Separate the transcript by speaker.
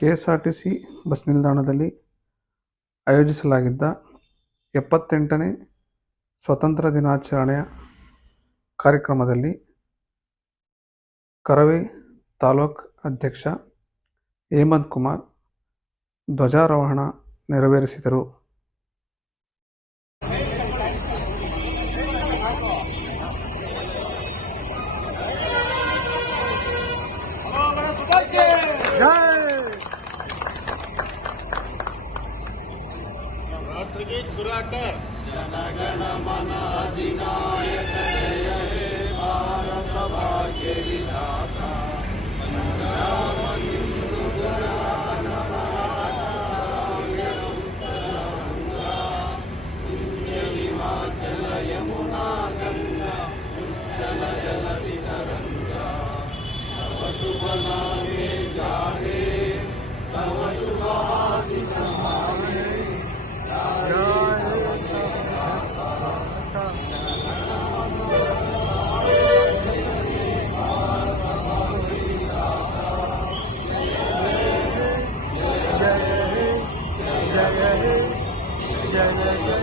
Speaker 1: K bus ನಿಲ್ದಾಣದಲ್ಲಿ ಆಯೋಜಿಸಲಾಗಿದ್ದ ಎಪ್ಪತ್ತೆಂಟನೇ ಸ್ವತಂತ್ರ ದಿನಾಚರಣೆಯ ಕಾರ್ಯಕ್ರಮದಲ್ಲಿ ಕರವೇ ತಾಲೂಕ್ ಅಧ್ಯಕ್ಷ ಹೇಮಂತ್ ಕುಮಾರ್ ಧ್ವಜಾರೋಹಣ ನೆರವೇರಿಸಿದರು. ಪಾತ್ರಗೆ ಸುರಾಕರ್ ಜನಗಣಮನ ಅಧಿನಾಯಕ ಜಯ Bharat Bhagya Vidhata Rama Sindhu Subhanallah. Thank you.